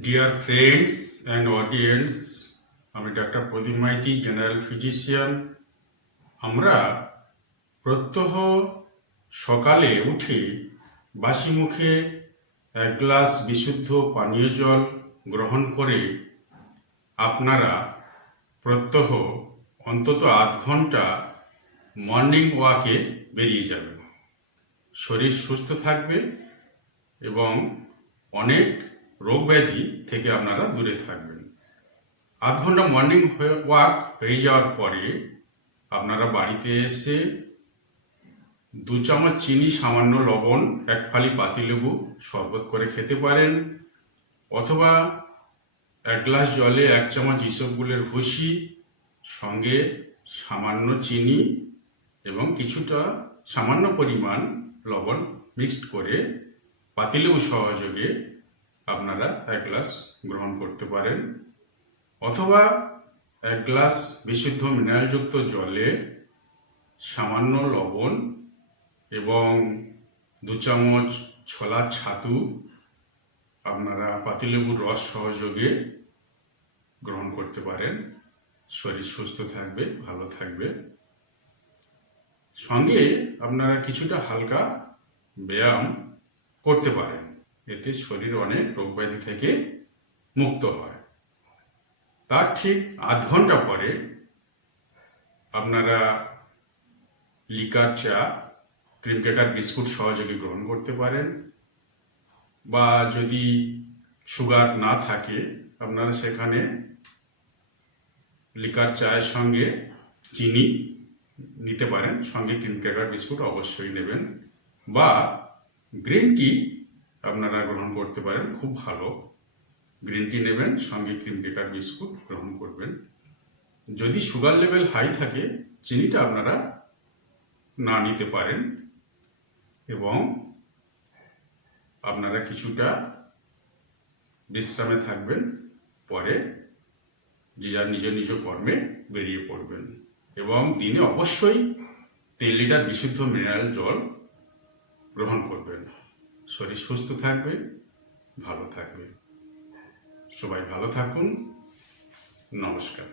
Dear friends and audience, আমি doctor প্রদীপ Maiti, general physician. আমরা প্রত্যহ সকালে উঠে বাসি মুখে এক গ্লাস বিশুদ্ধ পানীয় জল গ্রহণ করে আপনারা প্রত্যহ অন্তত আধ ঘন্টা মর্নিং ওয়াকে বেরিয়ে যাবেন। শরীর সুস্থ থাকবে এবং অনেক রোগ ব্যাধি থেকে আপনারা দূরে থাকবেন। আধ ঘন্টা মর্নিং ওয়াক হয়ে যাওয়ার পরে আপনারা বাড়িতে এসে 2 চামচ চিনি, সামান্য লবণ, 1 ফালি পাতিলেবু শরবত করে খেতে পারেন, অথবা 1 গ্লাস জলে 1 চামচ ইসবগুলের ভুসি সঙ্গে সামান্য চিনি এবং কিছুটা সামান্য পরিমাণ লবণ মিক্সড করে পাতিলেবু সহযোগে আপনারা 1 গ্লাস গ্রহণ করতে পারেন, অথবা 1 গ্লাস বিশুদ্ধ মিনারেলযুক্ত জলে সামান্য লবণ এবং 2 চামচ ছোলার ছাতু আপনারা পাতিলেবুর রস সহযোগে গ্রহণ করতে পারেন। শরীর সুস্থ থাকবে, ভালো থাকবে। সঙ্গে আপনারা কিছুটা হালকা ব্যায়াম করতে পারেন, এতে শরীর অনেক রোগব্যাধি থেকে মুক্ত হয়। তার ঠিক আধ ঘন্টা পরে আপনারা লিকার চা, ক্রিম ক্র্যাকার বিস্কুট সহযোগে গ্রহণ করতে পারেন, বা যদি সুগার না থাকে আপনারা সেখানে লিকার চায়ের সঙ্গে চিনি নিতে পারেন, সঙ্গে ক্রিম ক্র্যাকার বিস্কুট অবশ্যই নেবেন, বা গ্রিন টি আপনারা গ্রহণ করতে পারেন, খুব ভালো। গ্রিন টি নেবেন, সঙ্গে ক্রিম ক্র্যাকার বিস্কুট গ্রহণ করবেন। যদি সুগার লেভেল হাই থাকে চিনিটা আপনারা না নিতে পারেন, এবং আপনারা কিছুটা বিশ্রামে থাকবেন, পরে যে যার নিজ নিজ কর্মে বেরিয়ে পড়বেন। এবং দিনে অবশ্যই 3 লিটার বিশুদ্ধ মিনারেল জল গ্রহণ করবেন। শরীর সুস্থ থাকবে, ভালো থাকবে। সবাই ভালো থাকুন। নমস্কার।